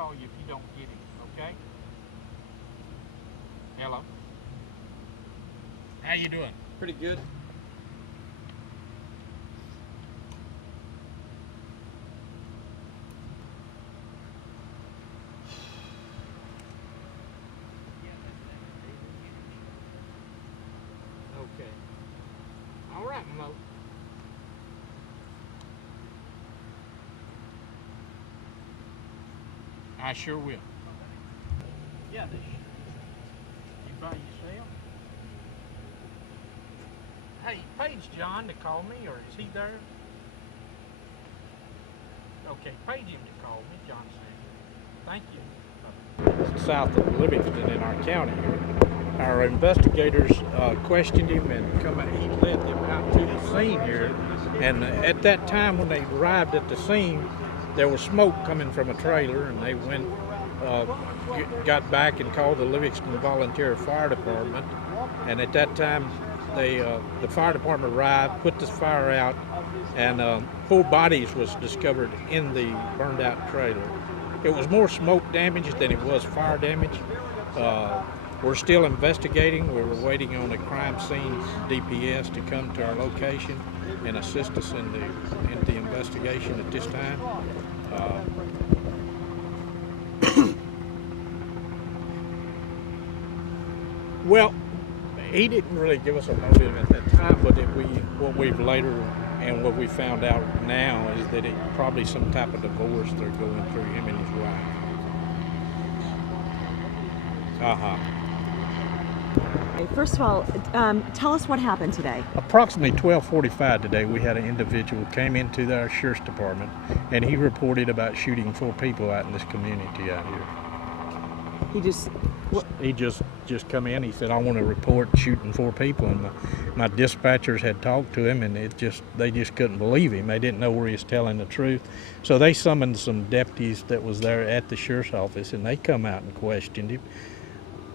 call you if you don't get him, okay? Hello? How you doing? Pretty good. Okay. All right, Mo. I sure will. Yeah, they should. You by yourself? Hey, page John to call me, or is he there? Okay, page him to call me, John Samuel. Thank you. South of Livingston in our county here. Our investigators questioned him and he led them out to the scene here. And at that time when they arrived at the scene, there was smoke coming from a trailer, and they went, got back and called the Livingston Volunteer Fire Department. And at that time, the fire department arrived, put the fire out, and 4 bodies was discovered in the burned out trailer. It was more smoke damage than it was fire damage. We're still investigating. We were waiting on a crime scene DPS to come to our location and assist us in the investigation at this time. Well, he didn't really give us a motive at that time, but what we found out now is that it probably some type of divorce they're going through, him and his wife. First of all, tell us what happened today. Approximately 12:45 today, we had an individual came into our sheriff's department, and he reported about shooting 4 people out in this community out here. He just come in. He said, "I want to report shooting 4 people," and my dispatchers had talked to him, and they just couldn't believe him. They didn't know where he was telling the truth, so they summoned some deputies that was there at the sheriff's office, and they come out and questioned him.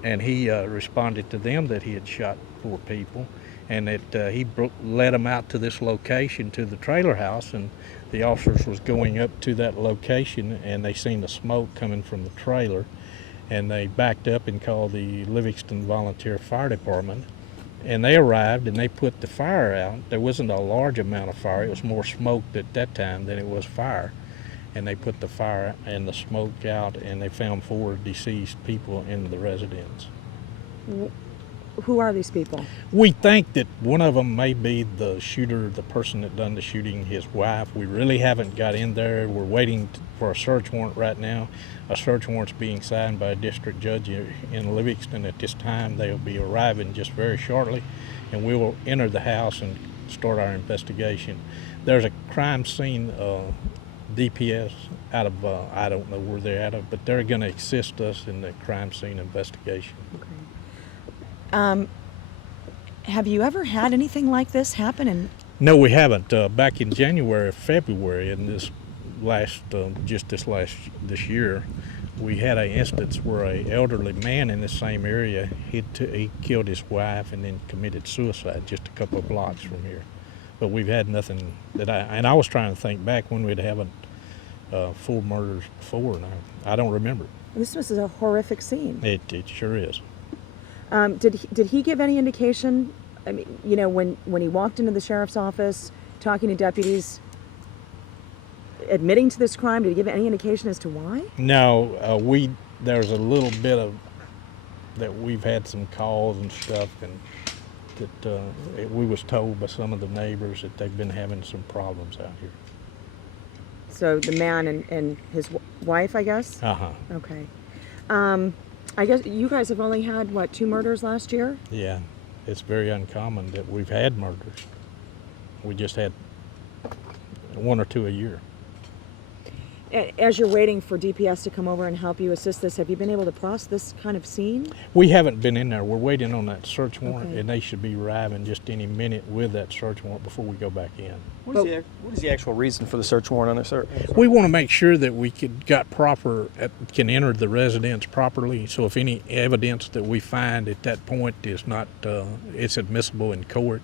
And he responded to them that he had shot 4 people, and that he led them out to this location, to the trailer house, and the officers was going up to that location, and they seen the smoke coming from the trailer, and they backed up and called the Livingston Volunteer Fire Department, and they arrived and they put the fire out. There wasn't a large amount of fire. It was more smoke at that time than it was fire. And they put the fire and the smoke out, and they found 4 deceased people in the residence. Who are these people? We think that one of them may be the shooter, the person that done the shooting, his wife. We really haven't got in there. We're waiting for a search warrant right now. A search warrant's being signed by a district judge in Livingston at this time. They'll be arriving just very shortly, and we will enter the house and start our investigation. There's a crime scene DPS out of, I don't know where they're out of, but they're going to assist us in the crime scene investigation. Okay. Have you ever had anything like this happen? No, we haven't. Back in January, February, in this year, we had an instance where an elderly man in the same area, he killed his wife and then committed suicide just a couple of blocks from here. But we've had nothing that I was trying to think back when we'd haven't 4 murders before now. I don't remember. This was a horrific scene. It sure is. Did he give any indication? I mean, you know, when he walked into the sheriff's office, talking to deputies, admitting to this crime, did he give any indication as to why? No, there's a little bit of that. We've had some calls and stuff, and that we was told by some of the neighbors that they've been having some problems out here. So the man and his wife, I guess? Uh-huh. Okay. I guess you guys have only had, what, 2 murders last year? Yeah. It's very uncommon that we've had murders. We just had 1 or 2 a year. As you're waiting for DPS to come over and help you assist this, have you been able to process this kind of scene? We haven't been in there. We're waiting on that search warrant, Okay. and they should be arriving just any minute with that search warrant before we go back in. What is the actual reason for the search warrant on this, sir? We want to make sure that we can enter the residence properly. So if any evidence that we find at that point is not, it's admissible in court,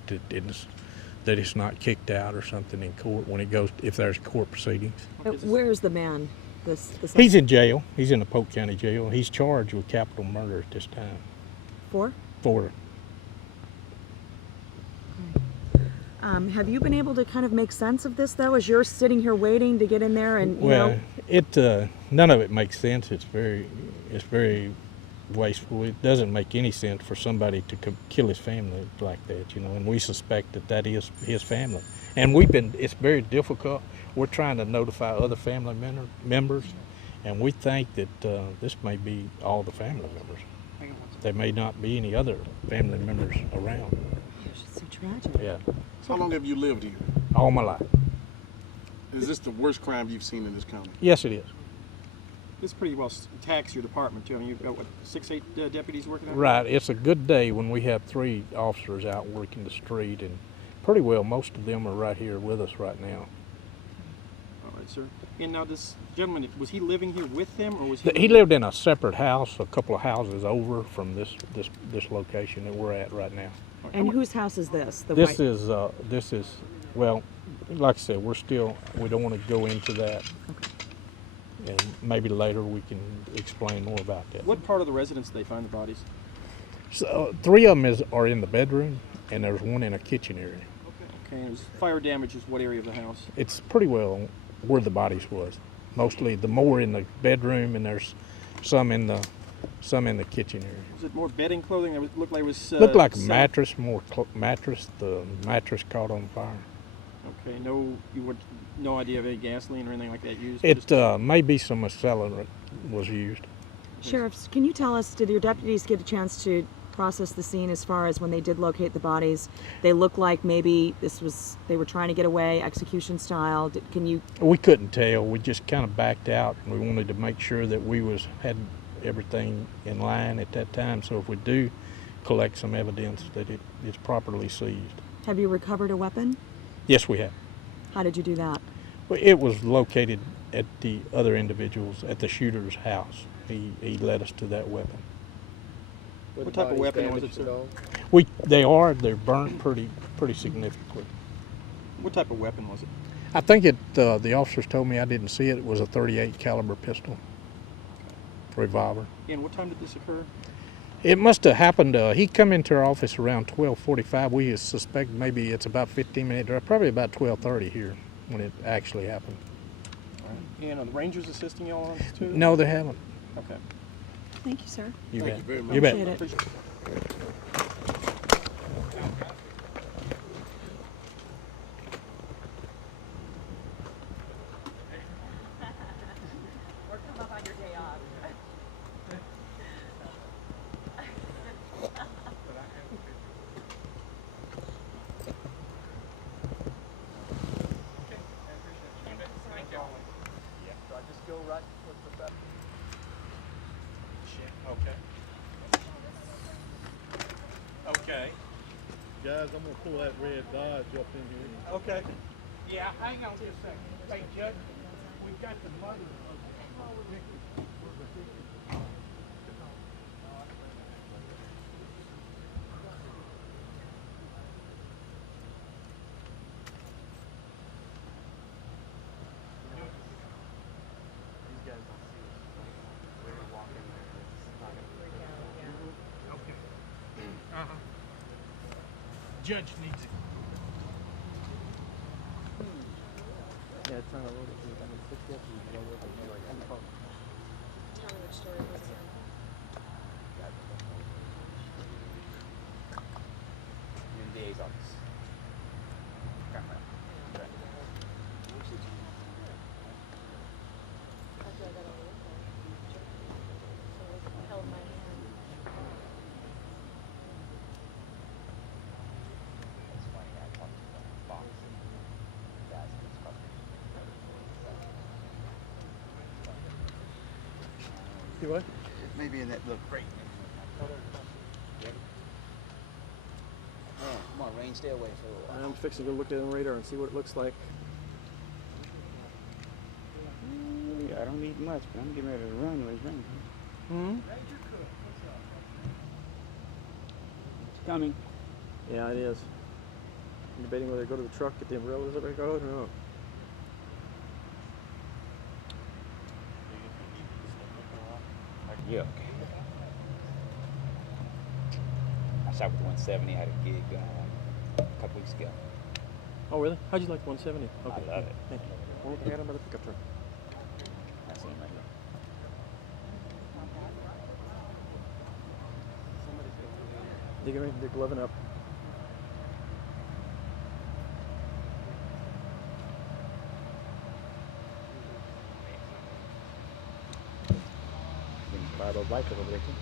that it's not kicked out or something in court when it goes, if there's court proceedings. Where's the man? This He's in jail. He's in the Polk County Jail. He's charged with capital murder at this time. for? For Have you been able to kind of make sense of this though, as you're sitting here waiting to get in there and you well, know? it none of it makes sense. It's very wasteful. It doesn't make any sense for somebody to kill his family like that, you know. And we suspect that is his family. And it's very difficult. We're trying to notify other family members, and we think that this may be all the family members. There may not be any other family members around. Gosh, it's so tragic. Yeah, How long have you lived here? all my life. Is this the worst crime you've seen in this county? Yes, it is. This pretty well taxes your department too. I mean, you've got what 6, 8 deputies working on it? Right. It's a good day when we have 3 officers out working the street, and pretty well most of them are right here with us right now. All right, sir. And now this gentleman, was he living here with them, or was He lived in a separate house, a couple of houses over from this location that we're at right now. And whose house is this? The This white- is well, like I said, we don't want to go into that. And maybe later we can explain more about that. What part of the residence did they find the bodies? So 3 of them are in the bedroom, and there's 1 in a kitchen area. Okay, and it was fire damage is what area of the house? It's pretty well where the bodies was. Mostly the more in the bedroom, and there's some in the kitchen area. Was it more bedding, clothing? It looked like it was. Looked like a set- mattress, mattress. The mattress caught on fire. Okay, no idea of any gasoline or anything like that used. It may be some accelerant was used. Sheriffs, can you tell us, did your deputies get a chance to process the scene as far as when they did locate the bodies? They look like maybe they were trying to get away, execution style. Can you? We couldn't tell. We just kind of backed out, and we wanted to make sure that we had everything in line at that time. So if we do collect some evidence, that it's properly seized. Have you recovered a weapon? Yes, we have. How did you do that? Well, it was located at the other individuals at the shooter's house. He led us to that weapon. What type of weapon was it, sir? They're burnt pretty significantly. What type of weapon was it? I think the officers told me, I didn't see it. It was a .38 caliber pistol, revolver. And what time did this occur? It must have happened. He come into our office around 12:45. We suspect maybe it's about 15 minutes, or probably about 12:30 here when it actually happened. All right. And are the Rangers assisting y'all on this too? No, they haven't. Okay. Thank you, sir. You Thank bet. you very much. You bet. Appreciate it. Appreciate it. Okay. Guys, I'm gonna pull that red Dodge up in here. Okay. Yeah, hang on just a second. Hey, Judge, we've got the mother of Vicky. Judge needs it. Yeah, it's not a load of You what? Maybe in that little crate. Man, come on, Rain, stay away for a while. I'm fixing to go look at it on the radar and see what it looks like. I don't need much, but I'm getting ready to run when it's raining. Hmm? It's coming. Yeah, it is. I'm debating whether to go to the truck, get the umbrellas up and go or not. Yuck. I shot with the 170. I had a gig a couple weeks ago. Oh, really? How'd you like the 170? Okay. love it. Thank you. We're looking at him by the pickup truck. I see him right here. They're gloving up. You can fire those rifles over there too.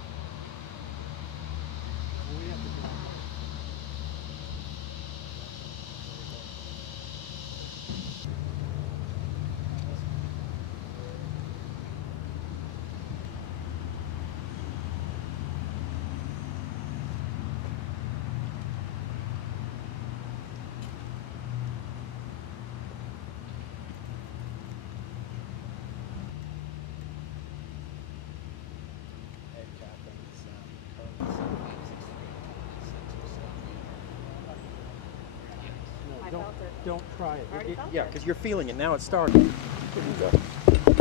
Don't try it. Already felt Yeah, it. because you're feeling it. Now it's starting. Here we go. Maybe going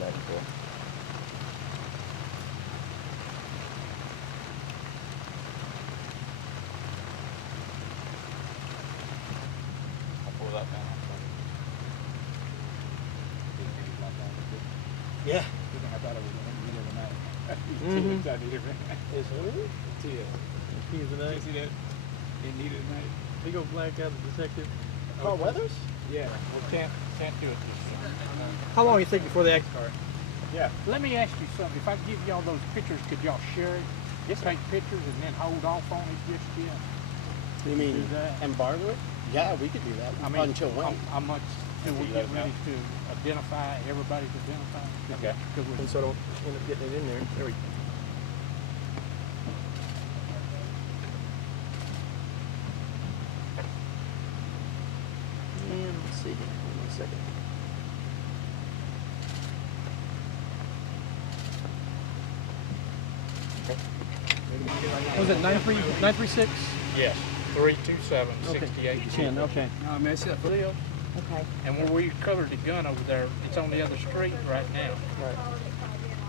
back and forth. I'll pull that down. Yeah. I thought it was need it tonight. Mhm. I need it. Is it really? He's a nice. See that? It needed tonight. Big old black guy, the detective. Carl Weathers? Yeah. Well, can't do it this time. How long do you think before they act? Yeah. Let me ask you something. If I give y'all those pictures, could y'all share it? Take pictures and then hold off on it just yet? You mean Do that? embargo it? Yeah, we could do that. I mean, until when? How much till we You get let us know. ready to identify, everybody's identified? Okay. Because we And so I don't end up getting it in there. There we go. And let's see. Hold on a second. What was it 936? Yes, 327-6810. Okay. May I see that photo? Okay. And where we colored the gun over there, it's on the other street right now. Right.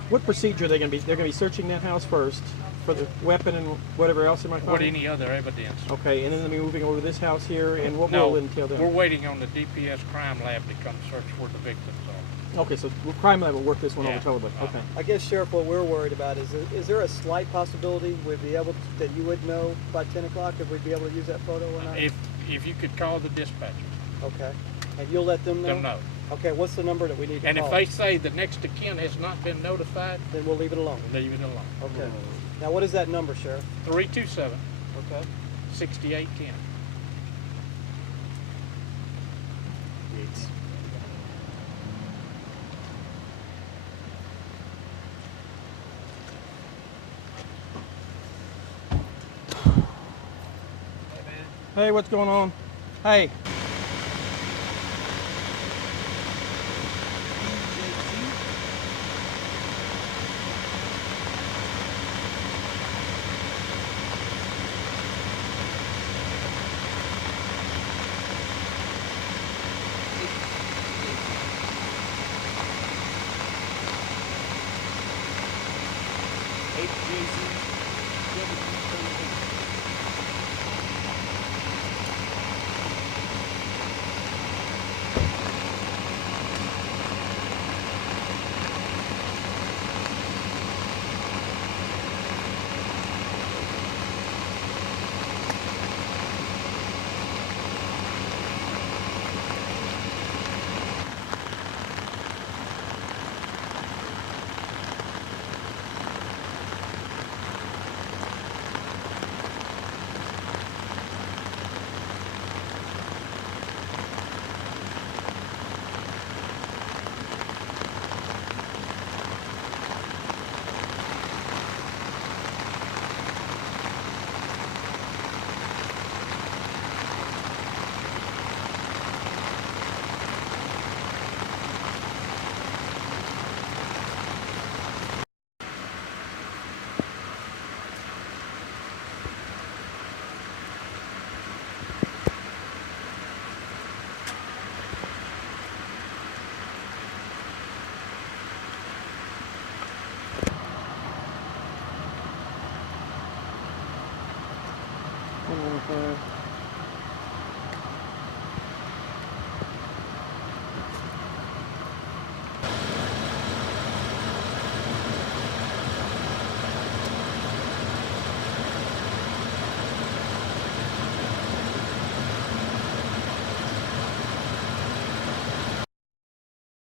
What procedure are they going to be? They're going to be searching that house first for the weapon and whatever else they might What find? any other evidence? Okay, and then they'll be moving over to this house here, and what No, will it entail then? we're waiting on the DPS crime lab to come search where the victims are. Okay, so crime lab will work this one Yeah. over totally. Okay. I guess, Sheriff, what we're worried about is there a slight possibility we'd be able that you would know by 10 o'clock if we'd be able to use that photo or not? If you could call the dispatcher, Okay. And you'll let them know? they'll know. Okay, what's the number that we need to And call? if they say the next of kin has not been notified, Then we'll leave it alone. leave it alone. Okay. Now, what is that number, Sheriff? 327-6810. Okay. Hey, what's going on? Hey. 25.